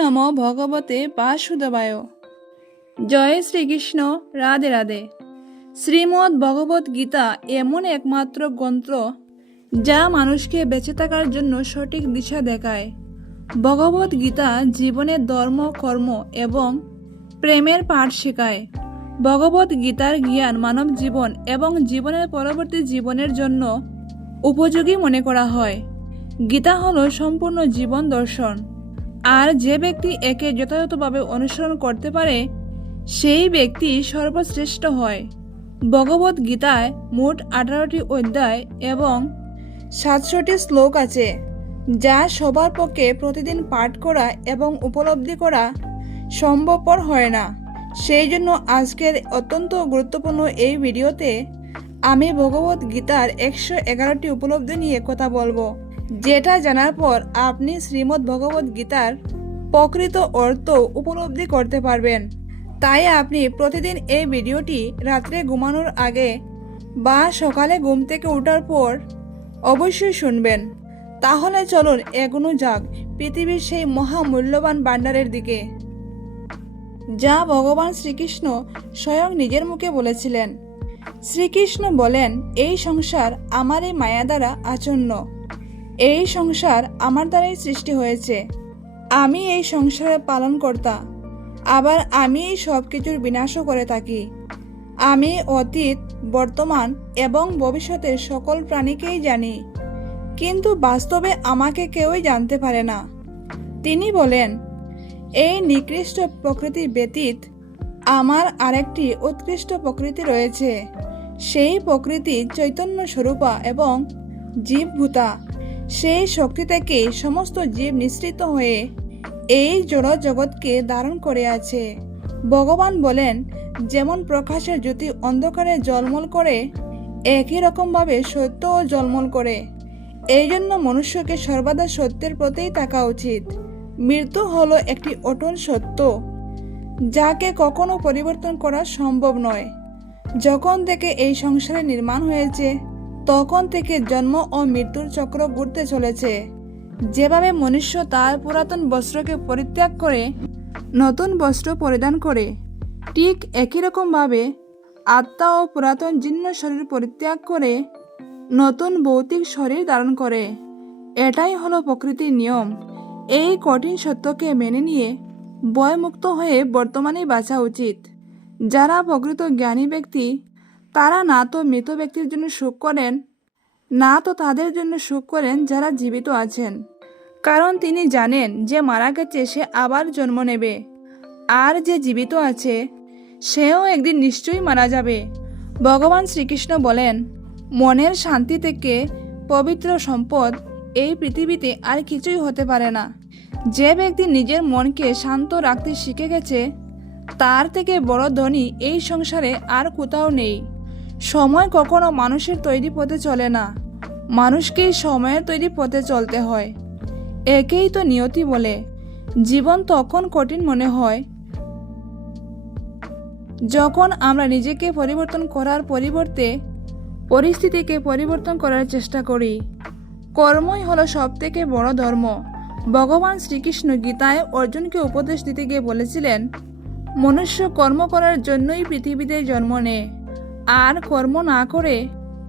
নমো ভগবতে বাসুদেবায়। জয় শ্রীকৃষ্ণ। রাধে রাধে। শ্রীমদ্ ভগবত গীতা এমন একমাত্র গ্রন্থ যা মানুষকে বেঁচে থাকার জন্য সঠিক দিশা দেখায়। ভগবত গীতা জীবনের ধর্ম, কর্ম এবং প্রেমের পাঠ শেখায়। ভগবত গীতার জ্ঞান মানব জীবন এবং জীবনের পরবর্তী জীবনের জন্য উপযোগী মনে করা হয়। গীতা হলো সম্পূর্ণ জীবন দর্শন, আর যে ব্যক্তি একে যথাযথভাবে অনুসরণ করতে পারে সেই ব্যক্তি সর্বশ্রেষ্ঠ হয়। ভগবত গীতায় মোট 18টি অধ্যায় এবং 700টি শ্লোক আছে, যা সবার পক্ষে প্রতিদিন পাঠ করা এবং উপলব্ধি করা সম্ভবপর হয় না। সেই জন্য আজকের অত্যন্ত গুরুত্বপূর্ণ এই ভিডিওতে আমি ভগবত গীতার 111টি উপলব্ধি নিয়ে কথা বলবো, যেটা জানার পর আপনি শ্রীমদ্ ভগবত গীতার প্রকৃত অর্থ উপলব্ধি করতে পারবেন। তাই আপনি প্রতিদিন এই ভিডিওটি রাত্রে ঘুমানোর আগে বা সকালে ঘুম থেকে ওঠার পর অবশ্যই শুনবেন। তাহলে চলুন এগোনো যাক পৃথিবীর সেই মহামূল্যবান ভাণ্ডারের দিকে, যা ভগবান শ্রীকৃষ্ণ স্বয়ং নিজের মুখে বলেছিলেন। শ্রীকৃষ্ণ বলেন, এই সংসার আমারই মায়া দ্বারা আচ্ছন্ন। এই সংসার আমার দ্বারাই সৃষ্টি হয়েছে। আমি এই সংসারের পালনকর্তা, আবার আমি এই সব কিছুর বিনাশও করে থাকি। আমি অতীত, বর্তমান এবং ভবিষ্যতের সকল প্রাণীকেই জানি, কিন্তু বাস্তবে আমাকে কেউই জানতে পারে না। তিনি বলেন, এই নিকৃষ্ট প্রকৃতি ব্যতীত আমার আরেকটি উৎকৃষ্ট প্রকৃতি রয়েছে। সেই প্রকৃতি চৈতন্য স্বরূপা এবং জীবভূতা। সেই শক্তি থেকে সমস্ত জীব নিঃসৃত হয়ে এই জড় জগৎকে ধারণ করে আছে। ভগবান বলেন, যেমন প্রকাশের জ্যোতি অন্ধকারে ঝলমল করে, একই রকমভাবে সত্যও ঝলমল করে। এই জন্য মনুষ্যকে সর্বদা সত্যের প্রতিই থাকা উচিত। মৃত্যু হলো একটি অটল সত্য, যাকে কখনো পরিবর্তন করা সম্ভব নয়। যখন থেকে এই সংসারে নির্মাণ হয়েছে তখন থেকে জন্ম ও মৃত্যুর চক্র ঘুরতে চলেছে। যেভাবে মনুষ্য তার পুরাতন বস্ত্রকে পরিত্যাগ করে নতুন বস্ত্র পরিধান করে, ঠিক একই রকমভাবে আত্মা ও পুরাতন জীর্ণ শরীর পরিত্যাগ করে নতুন ভৌতিক শরীর ধারণ করে। এটাই হলো প্রকৃতির নিয়ম। এই কঠিন সত্যকে মেনে নিয়ে ভয়মুক্ত হয়ে বর্তমানে বাঁচা উচিত। যারা প্রকৃত জ্ঞানী ব্যক্তি, তারা না তো মৃত ব্যক্তির জন্য সুখ করেন, না তো তাদের জন্য সুখ করেন যারা জীবিত আছেন। কারণ তিনি জানেন যে মারা গেছে সে আবার জন্ম নেবে, আর যে জীবিত আছে সেও একদিন নিশ্চয়ই মারা যাবে। ভগবান শ্রীকৃষ্ণ বলেন, মনের শান্তি থেকে পবিত্র সম্পদ এই পৃথিবীতে আর কিছুই হতে পারে না। যে ব্যক্তি নিজের মনকে শান্ত রাখতে শিখে গেছে, তার থেকে বড় ধনী এই সংসারে আর কোথাও নেই। সময় কখনো মানুষের তৈরি পথে চলে না, মানুষকেই সময়ের তৈরি পথে চলতে হয়। একেই তো নিয়তি বলে। জীবন তখন কঠিন মনে হয় যখন আমরা নিজেকে পরিবর্তন করার পরিবর্তে পরিস্থিতিকে পরিবর্তন করার চেষ্টা করি। কর্মই হলো সব থেকে বড় ধর্ম। ভগবান শ্রীকৃষ্ণ গীতায় অর্জুনকে উপদেশ দিতে গিয়ে বলেছিলেন, মনুষ্য কর্ম করার জন্যই পৃথিবীতে জন্ম নেয়, আর কর্ম না করে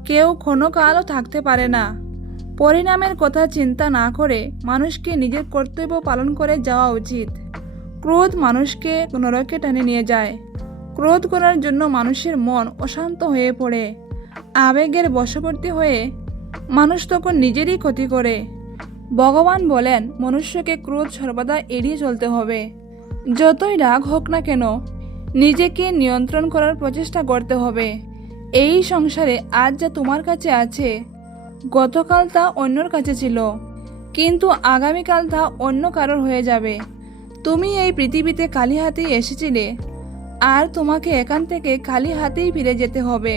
কেউ ক্ষণকালও থাকতে পারে না। পরিণামের কথা চিন্তা না করে মানুষকে নিজের কর্তব্য পালন করে যাওয়া উচিত। ক্রোধ মানুষকে নরকে টেনে নিয়ে যায়। ক্রোধ করার জন্য মানুষের মন অশান্ত হয়ে পড়ে। আবেগের বশবর্তী হয়ে মানুষ তখন নিজেরই ক্ষতি করে। ভগবান বলেন, মনুষ্যকে ক্রোধ সর্বদা এড়িয়ে চলতে হবে। যতই রাগ হোক না কেন, নিজেকে নিয়ন্ত্রণ করার প্রচেষ্টা করতে হবে। এই সংসারে আজ যা তোমার কাছে আছে, গতকাল তা অন্যর কাছে ছিল, কিন্তু আগামীকাল তা অন্য কারোর হয়ে যাবে। তুমি এই পৃথিবীতে খালি হাতেই এসেছিলে, আর তোমাকে এখান থেকে খালি হাতেই ফিরে যেতে হবে।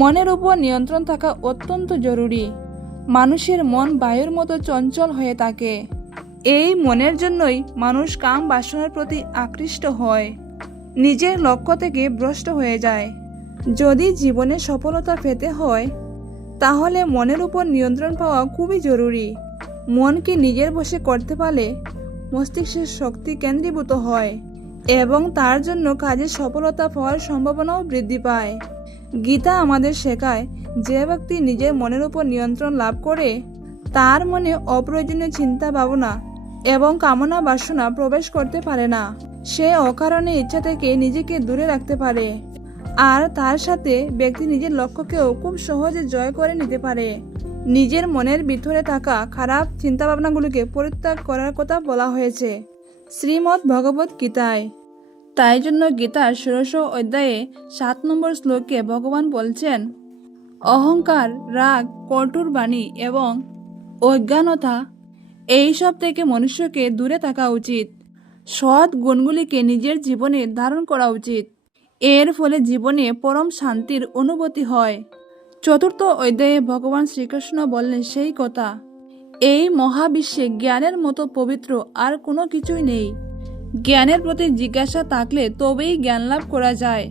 মনের উপর নিয়ন্ত্রণ থাকা অত্যন্ত জরুরি। মানুষের মন বায়ুর মতো চঞ্চল হয়ে থাকে। এই মনের জন্যই মানুষ কাম বাসনার প্রতি আকৃষ্ট হয়, নিজের লক্ষ্য থেকে ভ্রষ্ট হয়ে যায়। যদি জীবনে সফলতা পেতে হয়, তাহলে মনের উপর নিয়ন্ত্রণ পাওয়া খুবই জরুরি। মনকে নিজের বশে করতে পারলে মস্তিষ্কের শক্তি কেন্দ্রীভূত হয় এবং তার জন্য কাজে সফলতা পাওয়ার সম্ভাবনাও বৃদ্ধি পায়। গীতা আমাদের শেখায়, যে ব্যক্তি নিজের মনের উপর নিয়ন্ত্রণ লাভ করে তার মনে অপ্রয়োজনীয় চিন্তা ভাবনা এবং কামনা বাসনা প্রবেশ করতে পারে না। সে অকারণে ইচ্ছা থেকে নিজেকে দূরে রাখতে পারে, আর তার সাথে ব্যক্তি নিজের লক্ষ্যকেও খুব সহজে জয় করে নিতে পারে। নিজের মনের ভিতরে থাকা খারাপ চিন্তাভাবনাগুলিকে পরিত্যাগ করার কথা বলা হয়েছে শ্রীমদ্ ভগবত গীতায়। তাই জন্য গীতার ১৬ অধ্যায়ে ৭ নম্বর শ্লোকে ভগবান বলছেন, অহংকার, রাগ, কটুর বাণী এবং অজ্ঞানতা এইসব থেকে মনুষ্যকে দূরে থাকা উচিত। সৎ গুণগুলিকে নিজের জীবনে ধারণ করা উচিত। এর ফলে জীবনে পরম শান্তির অনুভূতি হয়। ৪র্থ অধ্যায়ে ভগবান শ্রীকৃষ্ণ বললেন সেই কথা, এই মহাবিশ্বে জ্ঞানের মতো পবিত্র আর কোনো কিছুই নেই। জ্ঞানের প্রতি জিজ্ঞাসা থাকলে তবেই জ্ঞান লাভ করা যায়।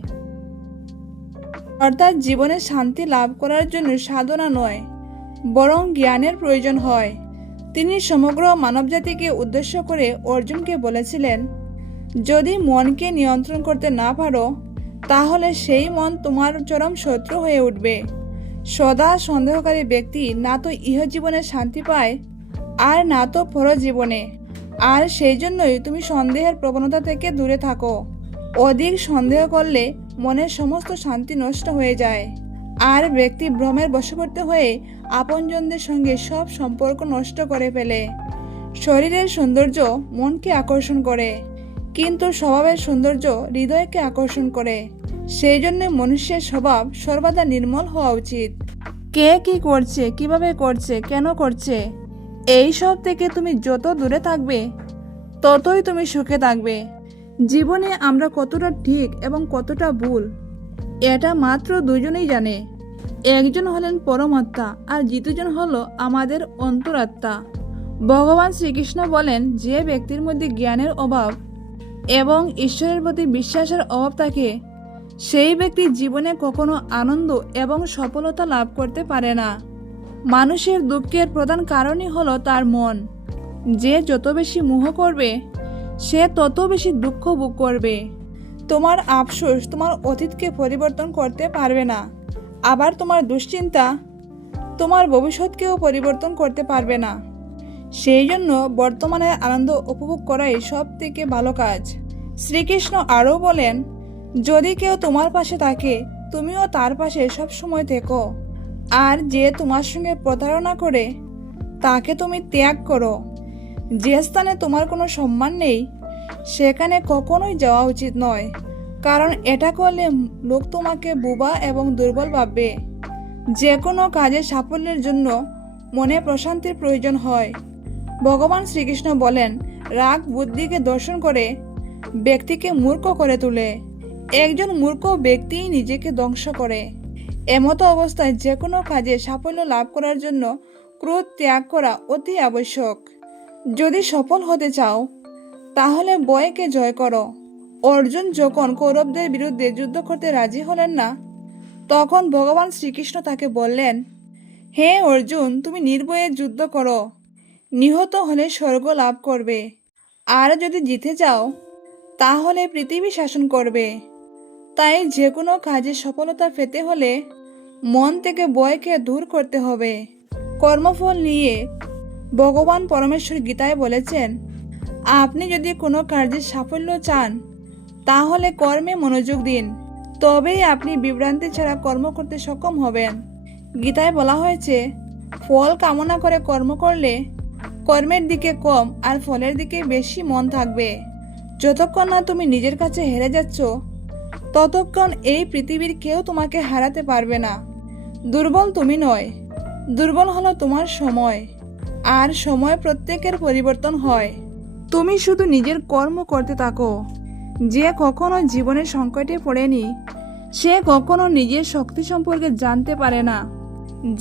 অর্থাৎ জীবনে শান্তি লাভ করার জন্য সাধনা নয়, বরং জ্ঞানের প্রয়োজন হয়। তিনি সমগ্র মানবজাতিকে উদ্দেশ্য করে অর্জুনকে বলেছিলেন, যদি মনকে নিয়ন্ত্রণ করতে না পারো তাহলে সেই মন তোমার চরম শত্রু হয়ে উঠবে। সদা সন্দেহকারী ব্যক্তি না তো ইহজীবনে শান্তি পায় আর না তো পরজীবনে। আর সেই জন্যই তুমি সন্দেহের প্রবণতা থেকে দূরে থাকো। অধিক সন্দেহ করলে মনের সমস্ত শান্তি নষ্ট হয়ে যায়, আর ব্যক্তি ভ্রমের বশবর্তী হয়ে আপনজনদের সঙ্গে সব সম্পর্ক নষ্ট করে ফেলে। শরীরের সৌন্দর্য মনকে আকর্ষণ করে, কিন্তু স্বভাবের সৌন্দর্য হৃদয়কে আকর্ষণ করে। সেই জন্য মনুষ্যের স্বভাব সর্বদা নির্মল হওয়া উচিত। কে কি করছে, কিভাবে করছে, কেন করছে, এই সব থেকে তুমি যত দূরে থাকবে ততই তুমি সুখে থাকবে। জীবনে আমরা কতটা ঠিক এবং কতটা ভুল এটা মাত্র দুজনেই জানে। একজন হলেন পরমাত্মা আর দ্বিতীয়জন হলো আমাদের অন্তরাত্মা। ভগবান শ্রীকৃষ্ণ বলেন, যে ব্যক্তির মধ্যে জ্ঞানের অভাব এবং ঈশ্বরের প্রতি বিশ্বাসের অভাব থাকে সেই ব্যক্তি জীবনে কখনো আনন্দ এবং সফলতা লাভ করতে পারে না। মানুষের দুঃখের প্রধান কারণই হলো তার মন। যে যত বেশি মোহ করবে সে তত বেশি দুঃখ ভোগ করবে। তোমার আফসোস তোমার অতীতকে পরিবর্তন করতে পারবে না, আবার তোমার দুশ্চিন্তা তোমার ভবিষ্যৎকেও পরিবর্তন করতে পারবে না। সেই জন্য বর্তমানের আনন্দ উপভোগ করাই সব থেকে ভালো কাজ। শ্রীকৃষ্ণ আরও বলেন, যদি কেউ তোমার পাশে থাকে তুমিও তার পাশে সব সময় থেকো, আর যে তোমার সঙ্গে প্রতারণা করে তাকে তুমি ত্যাগ করো। যে স্থানে তোমার কোনো সম্মান নেই সেখানে কখনোই যাওয়া উচিত নয়, কারণ এটা করলে লোক তোমাকে বোবা এবং দুর্বল ভাববে। যে কোনো কাজে সাফল্যের জন্য মনে প্রশান্তির প্রয়োজন হয়। ভগবান শ্রীকৃষ্ণ বলেন, রাগ বুদ্ধিকে দর্শন করে ব্যক্তিকে মূর্খ করে তোলে। একজন মূর্খ ব্যক্তিই নিজেকে ধ্বংস করে। এমতো অবস্থায় যে কোনো কাজে সাফল্য লাভ করার জন্য ক্রোধ ত্যাগ করা অতি আবশ্যক। যদি সফল হতে চাও তাহলে ভয়কে জয় করো। অর্জুন যখন কৌরবদের বিরুদ্ধে যুদ্ধ করতে রাজি হলেন না তখন ভগবান শ্রীকৃষ্ণ তাকে বললেন, হে অর্জুন, তুমি নির্ভয়ে যুদ্ধ করো, নিহত হলে স্বর্গ লাভ করবে, আর যদি জিতে যাও তাহলে পৃথিবী শাসন করবে। তাই যে কোনো কাজে সফলতা পেতে হলে মন থেকে ভয়কে দূর করতে হবে। কর্মফল নিয়ে ভগবান পরমেশ্বর গীতায় বলেছেন, আপনি যদি কোনো কার্যে সাফল্য চান তাহলে কর্মে মনোযোগ দিন, তবেই আপনি বিভ্রান্তি ছাড়া কর্ম করতে সক্ষম হবেন। গীতায় বলা হয়েছে, ফল কামনা করে কর্ম করলে কর্মের দিকে কম আর ফলের দিকে বেশি মন থাকবে। যতক্ষণ না তুমি নিজের কাছে হেরে যাচ্ছ ততক্ষণ এই পৃথিবীর কেউ তোমাকে হারাতে পারবে না। দুর্বল তুমি নয়, দুর্বল হলো তোমার সময়, আর সময় প্রত্যেকের পরিবর্তন হয়। তুমি শুধু নিজের কর্ম করতে থাকো। যে কখনো জীবনের সংকটে পড়েনি সে কখনো নিজের শক্তি সম্পর্কে জানতে পারে না।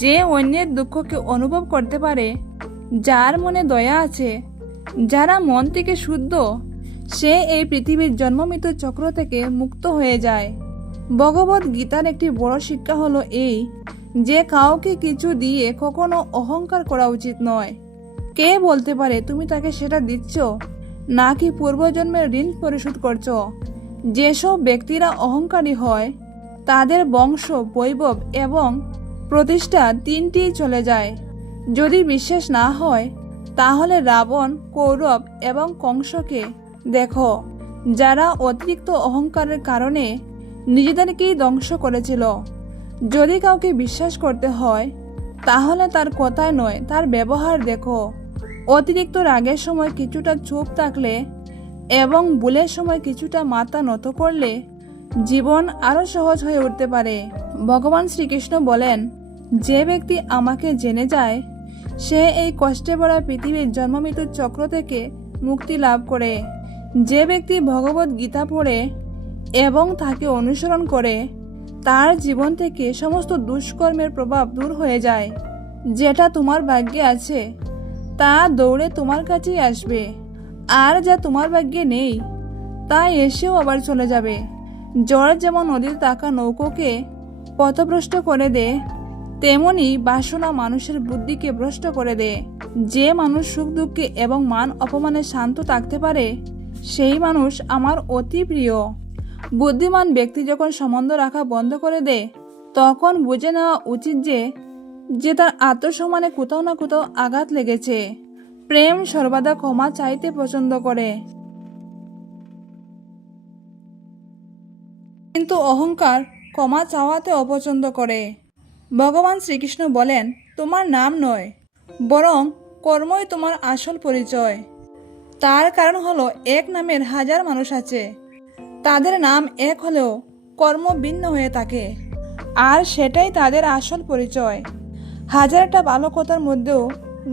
যে অন্যের দুঃখকে অনুভব করতে পারে, যার মনে দয়া আছে, যারা মন থেকে শুদ্ধ, সে এই পৃথিবীর জন্মমৃত্যু চক্র থেকে মুক্ত হয়ে যায়। ভগবত গীতার একটি বড় শিক্ষা হলো এই যে কাউকে কিছু দিয়ে কখনো অহংকার করা উচিত নয়। কে বলতে পারে তুমি তাকে সেটা দিচ্ছ? নাকি পূর্বজন্মের ঋণ পরিশোধ করছো? যেসব ব্যক্তিরা অহংকারী হয় তাদের বংশ, বৈভব এবং প্রতিষ্ঠা তিনটি চলে যায়। যদি বিশ্বাস না হয় তাহলে রাবণ, কৌরব এবং কংসকে দেখো, যারা অতিরিক্ত অহংকারের কারণে নিজেদেরকেই ধ্বংস করেছিল। যদি কাউকে বিশ্বাস করতে হয় তাহলে তার কথায় নয়, তার ব্যবহার দেখো। অতিরিক্ত রাগের সময় কিছুটা চুপ থাকলে এবং ভুলের সময় কিছুটা মাথা নত করলে জীবন আরও সহজ হয়ে উঠতে পারে। ভগবান শ্রীকৃষ্ণ বলেন, যে ব্যক্তি আমাকে জেনে যায় সে এই কষ্টে ভরা পৃথিবীর জন্মমৃত্যুর চক্র থেকে মুক্তি লাভ করে। যে ব্যক্তি ভগবত গীতা পড়ে এবং তাকে অনুসরণ করে তার জীবন থেকে সমস্ত দুষ্কর্মের প্রভাব দূর হয়ে যায়। যেটা তোমার ভাগ্যে আছে তা দৌড়ে তোমার কাছেই আসবে, আর যা তোমার ভাগ্যে নেই তা এসেও আবার চলে যাবে। ঝড় যেমন নদীতে থাকা নৌকোকে পথভ্রষ্ট করে দেয়, তেমনি বাসনা মানুষের বুদ্ধিকে ভ্রষ্ট করে দেয়। যে মানুষ সুখ দুঃখে এবং মান অপমানে শান্ত থাকতে পারে সেই মানুষ আমার অতি প্রিয়। বুদ্ধিমান ব্যক্তি যখন সম্বন্ধ রাখা বন্ধ করে দেয় তখন বুঝে নেওয়া উচিত যে তার আত্মসম্মানে কোথাও না কোথাও আঘাত লেগেছে। প্রেম সর্বদা ক্ষমা চাইতে পছন্দ করে, কিন্তু অহংকার ক্ষমা চাওয়াতে অপছন্দ করে। ভগবান শ্রীকৃষ্ণ বলেন, তোমার নাম নয় বরং কর্মই তোমার আসল পরিচয়। তার কারণ হলো এক নামের হাজার মানুষ আছে, তাদের নাম এক হলেও কর্ম ভিন্ন হয়ে থাকে, আর সেটাই তাদের আসল পরিচয়। হাজারটা ভালো কথার মধ্যেও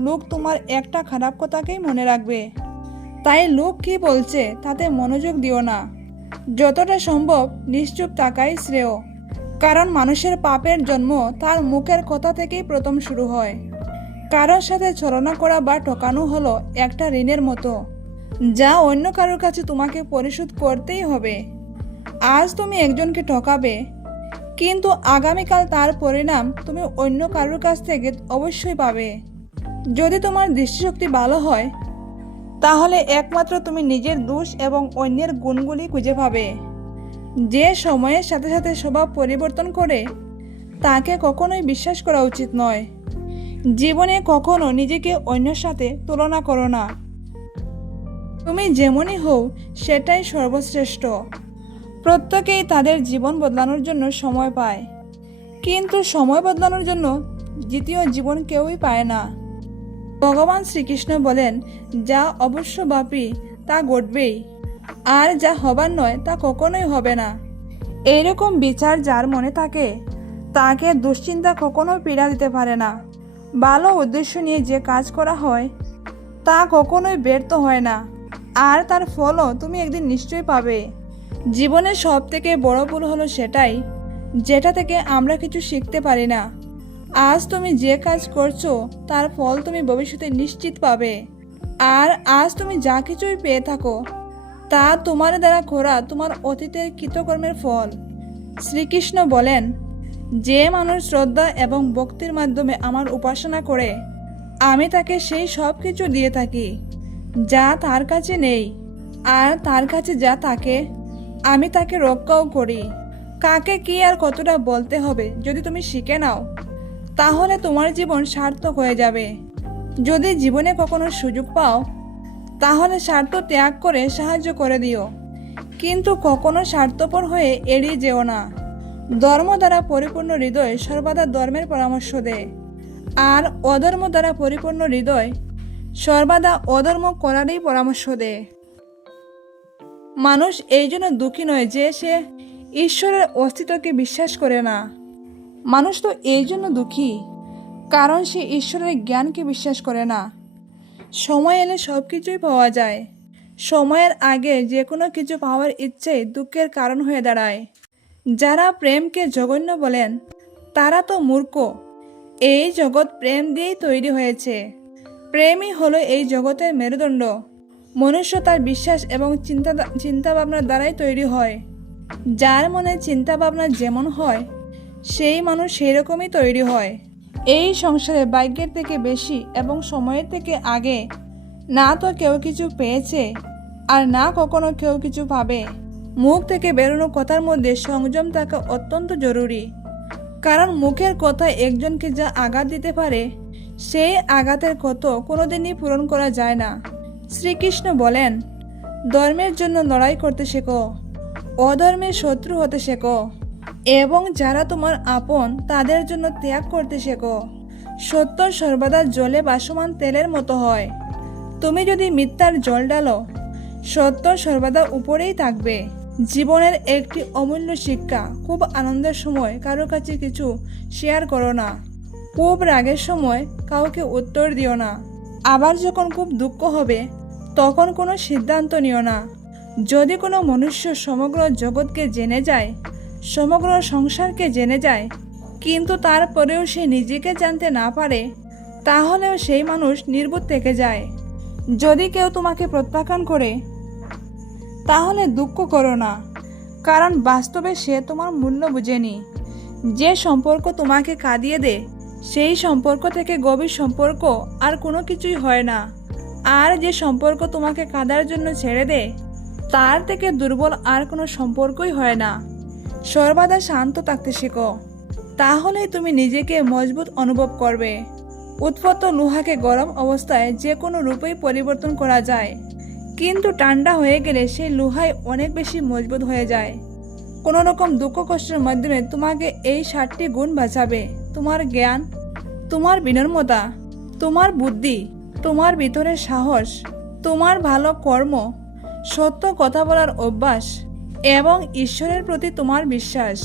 লোক তোমার একটা খারাপ কথাকেই মনে রাখবে। তাই লোক কি বলছে তাতে মনোযোগ দিও না, যতটা সম্ভব নিশ্চুপ থাকাই শ্রেয়। কারণ মানুষের পাপের জন্ম তার মুখের কথা থেকেই প্রথম শুরু হয়। কারোর সাথে ছলনা করা বা ঠকানো হলো একটা ঋণের মতো, যা অন্য কারোর কাছে তোমাকে পরিশোধ করতেই হবে। আজ তুমি একজনকে ঠকাবে, কিন্তু আগামীকাল তার পরিণাম তুমি অন্য কারোর কাছ থেকে অবশ্যই পাবে। যদি তোমার দৃষ্টিশক্তি ভালো হয় তাহলে একমাত্র তুমি নিজের দোষ এবং অন্যের গুণগুলি খুঁজে পাবে। যে সময়ের সাথে সাথে স্বভাব পরিবর্তন করে তাকে কখনোই বিশ্বাস করা উচিত নয়। জীবনে কখনো নিজেকে অন্যের সাথে তুলনা করো না। তুমি যেমনই হও সেটাই সর্বশ্রেষ্ঠ। প্রত্যেকেই তাদের জীবন বদলানোর জন্য সময় পায়, কিন্তু সময় বদলানোর জন্য দ্বিতীয় জীবন কেউই পায় না। ভগবান শ্রীকৃষ্ণ বলেন, যা অবশ্যব্যাপী তা ঘটবেই, আর যা হবার নয় তা কখনোই হবে না। এইরকম বিচার যার মনে থাকে তাকে দুশ্চিন্তা কখনোই পীড়া দিতে পারে না। ভালো উদ্দেশ্য নিয়ে যে কাজ করা হয় তা কখনোই ব্যর্থ হয় না, আর তার ফলও তুমি একদিন নিশ্চয়ই পাবে। জীবনের সব থেকে বড় ভুল হলো সেটাই যেটা থেকে আমরা কিছু শিখতে পারি না। আজ তুমি যে কাজ করছো তার ফল তুমি ভবিষ্যতে নিশ্চিত পাবে, আর আজ তুমি যা কিছুই পেয়ে থাকো তা তোমার দ্বারা করা তোমার অতীতের কৃতকর্মের ফল। শ্রীকৃষ্ণ বলেন, যে মানুষ শ্রদ্ধা এবং ভক্তির মাধ্যমে আমার উপাসনা করে আমি তাকে সেই সব কিছু দিয়ে থাকি যা তার কাছে নেই, আর তার কাছে যা থাকে আমি তাকে রক্ষাও করি। কাকে কি আর কতটা বলতে হবে যদি তুমি শিখে নাও তাহলে তোমার জীবন সার্থক হয়ে যাবে। যদি জীবনে কখনো সুযোগ পাও তাহলে স্বার্থ ত্যাগ করে সাহায্য করে দিও, কিন্তু কখনো স্বার্থপর হয়ে এড়িয়ে যেও না। ধর্ম দ্বারা পরিপূর্ণ হৃদয় সর্বদা ধর্মের পরামর্শ দেয়, আর অধর্ম দ্বারা পরিপূর্ণ হৃদয় সর্বদা অধর্ম করারই পরামর্শ দেয়। মানুষ এই জন্য দুঃখী নয় যে সে ঈশ্বরের অস্তিত্বকে বিশ্বাস করে না। মানুষ তো এই জন্য দুঃখী কারণ সে ঈশ্বরের জ্ঞানকে বিশ্বাস করে না। সময় এলে সব কিছুই পাওয়া যায়, সময়ের আগে যে কোনো কিছু পাওয়ার ইচ্ছে দুঃখের কারণ হয়ে দাঁড়ায়। যারা প্রেমকে জঘন্য বলেন তারা তো মূর্খ। এই জগৎ প্রেম দিয়েই তৈরি হয়েছে। প্রেমই হলো এই জগতের মেরুদণ্ড। মনুষ্য তার বিশ্বাস এবং চিন্তাভাবনার দ্বারাই তৈরি হয়। যার মনে চিন্তাভাবনা যেমন হয় সেই মানুষ সেই রকমই তৈরি হয়। এই সংসারে ভাগ্যের থেকে বেশি এবং সময়ের থেকে আগে না তো কেউ কিছু পেয়েছে আর না কখনো কেউ কিছু ভাবে। মুখ থেকে বেরোনো কথার মধ্যে সংযম থাকা অত্যন্ত জরুরি, কারণ মুখের কথা একজনকে যা আঘাত দিতে পারে সেই আঘাতের ক্ষত কোনোদিনই পূরণ করা যায় না। শ্রীকৃষ্ণ বলেন, ধর্মের জন্য লড়াই করতে শেখো, অধর্মের শত্রু হতে শেখো, এবং যারা তোমার আপন তাদের জন্য ত্যাগ করতে শেখো। সত্য সর্বদা জলে ভাসমান তেলের মতো হয়। তুমি যদি মিথ্যার জল ঢালো, সত্য সর্বদা উপরেই থাকবে। জীবনের একটি অমূল্য শিক্ষা, খুব আনন্দের সময় কারো কাছে কিছু শেয়ার করো না। খুব রাগের সময় কাউকে উত্তর দিও না। আবার যখন খুব দুঃখ হবে তখন কোনো সিদ্ধান্ত নিও না। যদি কোনো মনুষ্য সমগ্র জগৎকে জেনে যায়, সমগ্র সংসারকে জেনে যায়, কিন্তু তারপরেও সে নিজেকে জানতে না পারে, তাহলেও সেই মানুষ নির্বোধ থেকে যায়। যদি কেউ তোমাকে প্রত্যাখ্যান করে তাহলে দুঃখ করো না, কারণ বাস্তবে সে তোমার মূল্য বুঝেনি। যে সম্পর্ক তোমাকে কাঁদিয়ে দেয় সেই সম্পর্ক থেকে গভীর সম্পর্ক আর কোনো কিছুই হয় না। আর যে সম্পর্ক তোমাকে কাঁদার জন্য ছেড়ে দেয় তার থেকে দুর্বল আর কোনো সম্পর্কই হয় না। সর্বদা শান্ত থাকতে শেখো, তাহলেই তুমি নিজেকে মজবুত অনুভব করবে। উৎপত্ত লোহাকে গরম অবস্থায় যে কোনো রূপেই পরিবর্তন করা যায়, কিন্তু ঠান্ডা হয়ে গেলে সেই লোহাই অনেক বেশি মজবুত হয়ে যায়। কোনো রকম দুঃখ কষ্টের মাধ্যমে তোমাকে এই 7টি গুণ বাঁচাবে: তোমার জ্ঞান, তোমার বিনম্রতা, তোমার বুদ্ধি, তোমার ভিতরের সাহস, তোমার ভালো কর্ম, সত্য কথা বলার অভ্যাস এবং ঈশ্বরের প্রতি তোমার বিশ্বাস।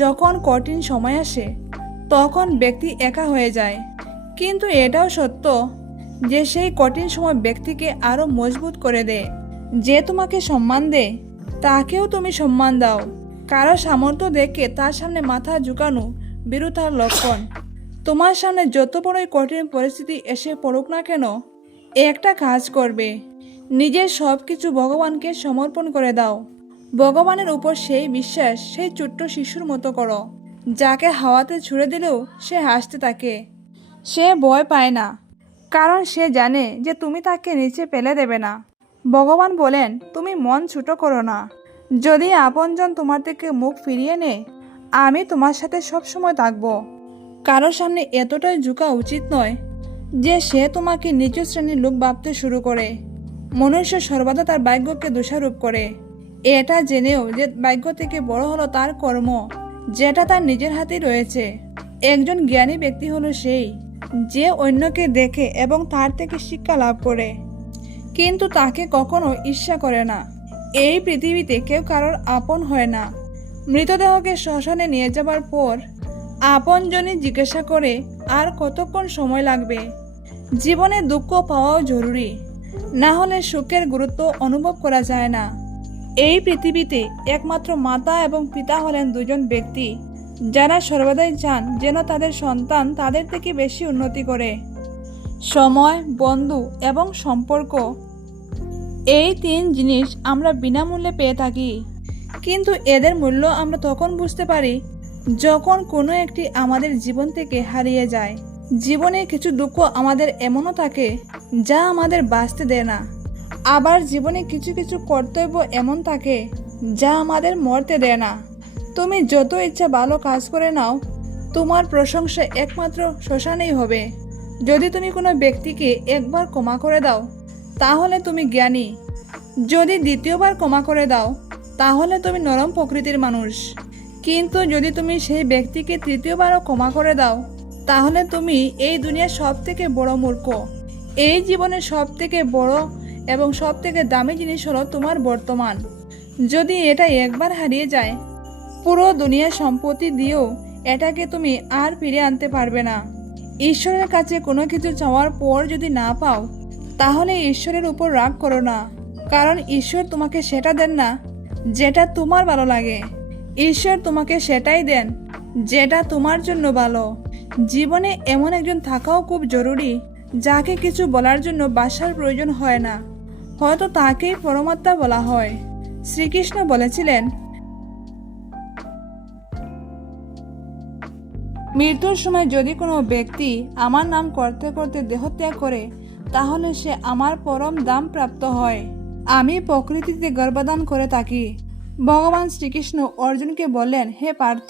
যখন কঠিন সময় আসে তখন ব্যক্তি একা হয়ে যায়, কিন্তু এটাও সত্য যে সেই কঠিন সময় ব্যক্তিকে আরও মজবুত করে দেয়। যে তোমাকে সম্মান দেয় তাকেও তুমি সম্মান দাও। কারো সামর্থ্য দেখে তার সামনে মাথা ঝুঁকানো বীরতার লক্ষণ। তোমার সামনে যত বড়ই কঠিন পরিস্থিতি এসে পড়ুক না কেন, একটা কাজ করবে, নিজের সব কিছু ভগবানকে সমর্পণ করে দাও। ভগবানের উপর সেই বিশ্বাস সেই ছোট্ট শিশুর মতো করো, যাকে হাওয়াতে ছুড়ে দিলেও সে হাসতে থাকে। সে ভয় পায় না, কারণ সে জানে যে তুমি তাকে নিচে ফেলে দেবে না। ভগবান বলেন, তুমি মন ছোট করো না। যদি আপনজন তোমার থেকে মুখ ফিরিয়ে নেয়, আমি তোমার সাথে সবসময় থাকবো। কারোর সামনে এতটাই ঝুঁকা উচিত নয় যে সে তোমাকে নিচু শ্রেণীর লোক ভাবতে শুরু করে। মনুষ্য সর্বদা তার ভাগ্যকে দোষারোপ করে, এটা জেনেও যে ভাগ্য থেকে বড় হলো তার কর্ম, যেটা তার নিজের হাতেই রয়েছে। একজন জ্ঞানী ব্যক্তি হলো সেই যে অন্যকে দেখে এবং তার থেকে শিক্ষা লাভ করে, কিন্তু তাকে কখনো ঈর্ষা করে না। এই পৃথিবীতে কেউ কারোর আপন হয় না। মৃতদেহকে শ্মশানে নিয়ে যাবার পর আপনজনই জিজ্ঞাসা করে, আর কতক্ষণ সময় লাগবে? জীবনে দুঃখ পাওয়াও জরুরি, না হলে সুখের গুরুত্ব অনুভব করা যায় না। এই পৃথিবীতে একমাত্র মাতা এবং পিতা হলেন দুজন ব্যক্তি যারা সর্বদাই চান যেন তাদের সন্তান তাদের থেকে বেশি উন্নতি করে। সময়, বন্ধু এবং সম্পর্ক, এই 3 জিনিস আমরা বিনামূল্যে পেয়ে থাকি, কিন্তু এদের মূল্য আমরা তখন বুঝতে পারি যখন কোনো একটি আমাদের জীবন থেকে হারিয়ে যায়। জীবনে কিছু দুঃখ আমাদের এমনও থাকে যা আমাদের বাঁচতে দেয় না, আবার জীবনে কিছু কিছু কর্তব্য এমন থাকে যা আমাদের মরতে দেয় না। তুমি যত ইচ্ছা ভালো কাজ করে নাও, তোমার প্রশংসা একমাত্র শ্মশানেই হবে। যদি তুমি কোনো ব্যক্তিকে একবার ক্ষমা করে দাও তাহলে তুমি জ্ঞানী, যদি দ্বিতীয়বার ক্ষমা করে দাও তাহলে তুমি নরম প্রকৃতির মানুষ, কিন্তু যদি তুমি সেই ব্যক্তিকে তৃতীয়বারও ক্ষমা করে দাও তাহলে তুমি এই দুনিয়ার সব থেকে বড় মূর্খ। এই জীবনের সব থেকে বড় এবং সব থেকে দামি জিনিস হলো তোমার বর্তমান। যদি এটা একবার হারিয়ে যায়, পুরো দুনিয়ার সম্পত্তি দিয়েও এটাকে তুমি আর ফিরে আনতে পারবে না। ঈশ্বরের কাছে কোনো কিছু চাওয়ার পর যদি না পাও তাহলে ঈশ্বরের উপর রাগ করো না, কারণ ঈশ্বর তোমাকে সেটা দেন না যেটা তোমার ভালো লাগে। ঈশ্বর তোমাকে সেটাই দেন যেটা তোমার জন্য ভালো। জীবনে এমন একজন থাকাও খুব জরুরি যাকে কিছু বলার জন্য ভাষার প্রয়োজন হয় না, হয়তো তাকেই পরমাত্মা বলা হয়। শ্রীকৃষ্ণ বলেছিলেন, মৃত্যুর সময় যদি কোনো ব্যক্তি আমার নাম করতে করতে দেহত্যাগ করে তাহলে সে আমার পরম দাম প্রাপ্ত হয়। আমি প্রকৃতিতে গর্ভধারণ করে থাকি। ভগবান শ্রীকৃষ্ণ অর্জুনকে বললেন, হে পার্থ,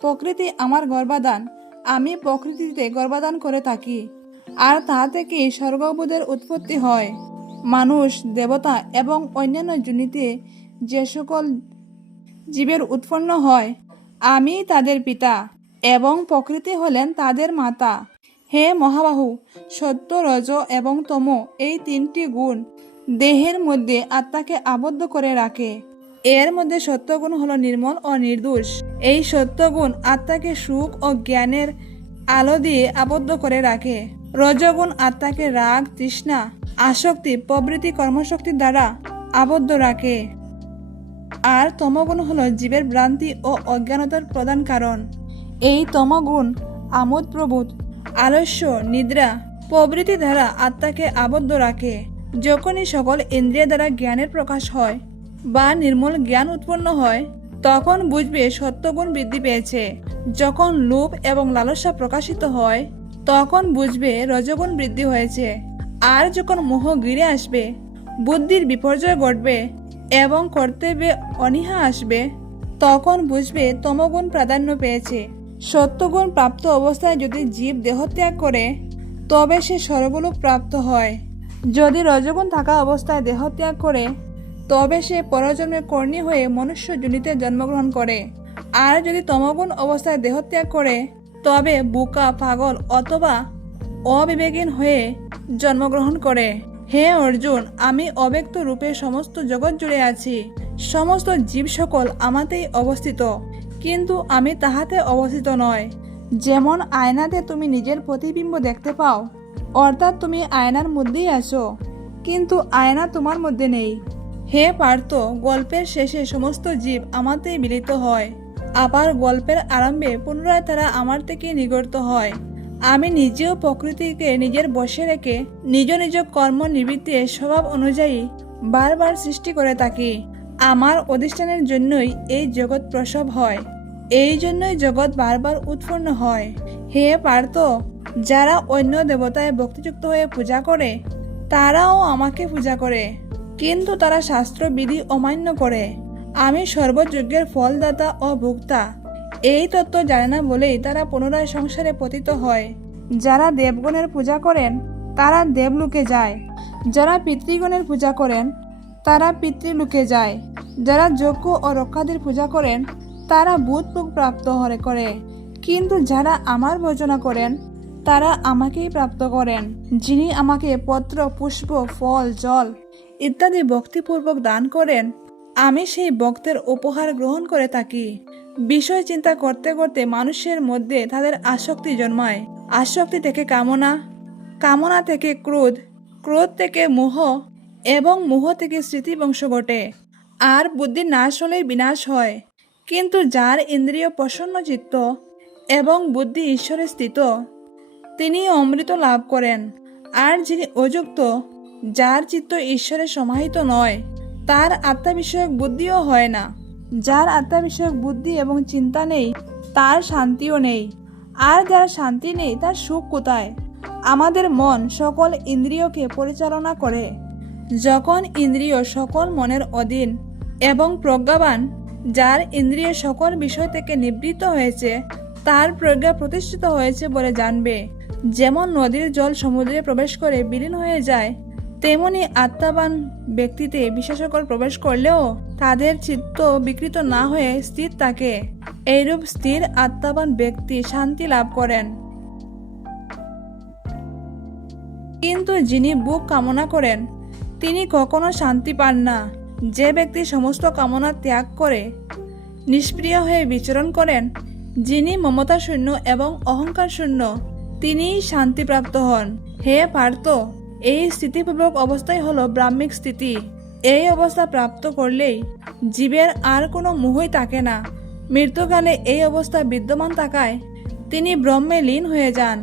প্রকৃতি আমার গর্ভধান, আমি প্রকৃতিতে গর্ভধারণ করে থাকি, আর তা থেকেই স্বর্গবোধের উৎপত্তি হয়। মানুষ, দেবতা এবং অন্যান্য যোনিতে যে সকল জীবের উৎপন্ন হয়, আমি তাদের পিতা এবং প্রকৃতি হলেন তাদের মাতা। হে মহাবাহু, সত্য, রজ এবং তম এই তিনটি গুণ দেহের মধ্যে আত্মাকে আবদ্ধ করে রাখে। এর মধ্যে সত্যগুণ হলো নির্মল ও নির্দোষ। এই সত্যগুণ আত্মাকে সুখ ও জ্ঞানের আলো দিয়ে আবদ্ধ করে রাখে। রজগুণ আত্মাকে রাগ, তৃষ্ণা, আসক্তি প্রভৃতি কর্মশক্তির দ্বারা আবদ্ধ রাখে। আর তমগুণ হলো জীবের ভ্রান্তি ও অজ্ঞানতার প্রধান কারণ। এই তমগুণ আমোদ প্রবোধ, আলস্য, নিদ্রা প্রভৃতি দ্বারা আত্মাকে আবদ্ধ রাখে। যখনই সকল ইন্দ্রিয় দ্বারা জ্ঞানের প্রকাশ হয় বা নির্মল জ্ঞান উৎপন্ন হয়, তখন বুঝবে সত্যগুণ বৃদ্ধি পেয়েছে। যখন লোভ এবং লালসা প্রকাশিত হয়, তখন বুঝবে রজগুণ বৃদ্ধি হয়েছে। আর যখন মোহ ঘিরে আসবে, বুদ্ধির বিপর্যয় ঘটবে এবং কর্তব্যে অনীহা আসবে, তখন বুঝবে তমগুণ প্রাধান্য পেয়েছে। সত্যগুণ প্রাপ্ত অবস্থায় যদি জীব দেহত্যাগ করে, তবে সে স্বর্গলোক প্রাপ্ত হয়। যদি রজগুণ থাকা অবস্থায় দেহত্যাগ করে, তবে সে পরজন্মে কর্ণী হয়ে মনুষ্য যোনিতে জন্মগ্রহণ করে। আর যদি তমগুণ অবস্থায় দেহত্যাগ করে, তবে বোকা, পাগল অথবা অবিবেকহীন হয়ে জন্মগ্রহণ করে। হে অর্জুন, আমি অব্যক্ত রূপে সমস্ত জগৎ জুড়ে আছি। সমস্ত জীব সকল আমাতেই অবস্থিত, কিন্তু আমি তাহাতে অবস্থিত নয়। যেমন আয়নাতে তুমি নিজের প্রতিবিম্ব দেখতে পাও, অর্থাৎ তুমি আয়নার মধ্যেই আছো, কিন্তু আয়না তোমার মধ্যে নেই। হে পার্থ, গল্পের শেষে সমস্ত জীব আমাতেই মিলিত হয়, আবার গল্পের আরম্ভে পুনরায় তারা আমার থেকে নিগৃহীত হয়। আমি নিজেও প্রকৃতিকে নিজের বশে রেখে নিজ নিজ কর্ম নিবৃত্তে স্বভাব অনুযায়ী বারবার সৃষ্টি করে থাকি। আমার অধিষ্ঠানের জন্যই এই জগৎ প্রসব হয়, এই জন্যই জগৎ বারবার উৎপন্ন হয়। হে পার্থ, যারা অন্য দেবতায় ভক্তিযুক্ত হয়ে পূজা করে, তারাও আমাকে পূজা করে, কিন্তু তারা শাস্ত্রবিধি অমান্য করে। আমি সর্বযজ্ঞের ফলদাতা ও ভোক্তা, এই তত্ত্ব জানে না বলেই তারা পুনরায় সংসারে পতিত হয়। যারা দেবগণের পূজা করেন, তারা দেবলোকে যায়। যারা পিতৃগণের পূজা করেন, তারা পিতৃলোকে যায়। যারা যজ্ঞ ও রক্ষাদের পূজা করেন, তারা ভূতলোক প্রাপ্ত করে। কিন্তু যারা আমার ভজনা করেন, তারা আমাকেই প্রাপ্ত করেন। যিনি আমাকে পত্র, পুষ্প, ফল, জল ইত্যাদি ভক্তিপূর্বক দান করেন, আমি সেই ভক্তের উপহার গ্রহণ করে থাকি। বিষয় চিন্তা করতে করতে মানুষের মধ্যে তাদের আসক্তি জন্মায়। আসক্তি থেকে কামনা, কামনা থেকে ক্রোধ, ক্রোধ থেকে মোহ এবং মোহ থেকে স্মৃতিভ্রংশ ঘটে। আর বুদ্ধির নাশ হলেই বিনাশ হয়। কিন্তু যার ইন্দ্রিয় প্রসন্ন চিত্ত এবং বুদ্ধি ঈশ্বরে স্থিত, তিনি অমৃত লাভ করেন। আর যিনি অযুক্ত, যার চিত্ত ঈশ্বরে সমাহিত নয়, তার আত্মা বিষয়ক বুদ্ধিও হয় না। যার আত্মা বিষয়ক বুদ্ধি এবং চিন্তা নেই, তার শান্তিও নেই। আর যার শান্তি নেই, তার সুখ কোথায়? আমাদের মন সকল ইন্দ্রিয়কে পরিচালনা করে। যখন ইন্দ্রিয় সকল মনের অধীন এবং প্রজ্ঞাবান, যার ইন্দ্রিয় সকল বিষয় থেকে নিবৃত্ত হয়েছে, তার প্রজ্ঞা প্রতিষ্ঠিত হয়েছে বলে জানবে। যেমন নদীর জল সমুদ্রে প্রবেশ করে বিলীন হয়ে যায়, তেমনি আত্মাবান ব্যক্তিতে বিশেষকর প্রবেশ করলেও তাদের চিত্ত বিকৃত না হয়ে স্থির থাকে। এইরূপ স্থির আত্মাবান ব্যক্তি শান্তি লাভ করেন। কিন্তু যিনি ভোগ কামনা করেন, তিনি কখনো শান্তি পান না। যে ব্যক্তি সমস্ত কামনা ত্যাগ করে নিষ্প্রিয় হয়ে বিচরণ করেন, যিনি মমতা শূন্য এবং অহংকার শূন্য, তিনিই শান্তিপ্রাপ্ত হন। হে পার্থ, এই স্থিতিপূর্বক অবস্থাই হলো ব্রাহ্মিক স্থিতি। এই অবস্থা প্রাপ্ত করলেই জীবের আর কোনো মোহই থাকে না। মৃত্যুকালে এই অবস্থা বিদ্যমান থাকায় তিনি ব্রহ্মে লীন হয়ে যান,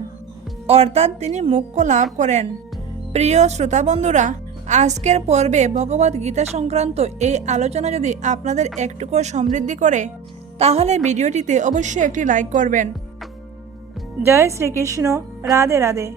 অর্থাৎ তিনি মোক্ষ লাভ করেন। প্রিয় শ্রোতা বন্ধুরা, আজকের পর্বে ভগবদ গীতা সংক্রান্ত এই আলোচনা যদি আপনাদের একটুকু সমৃদ্ধি করে, তাহলে ভিডিওটিতে অবশ্যই একটি লাইক করবেন। জয় শ্রীকৃষ্ণ। রাধে রাধে।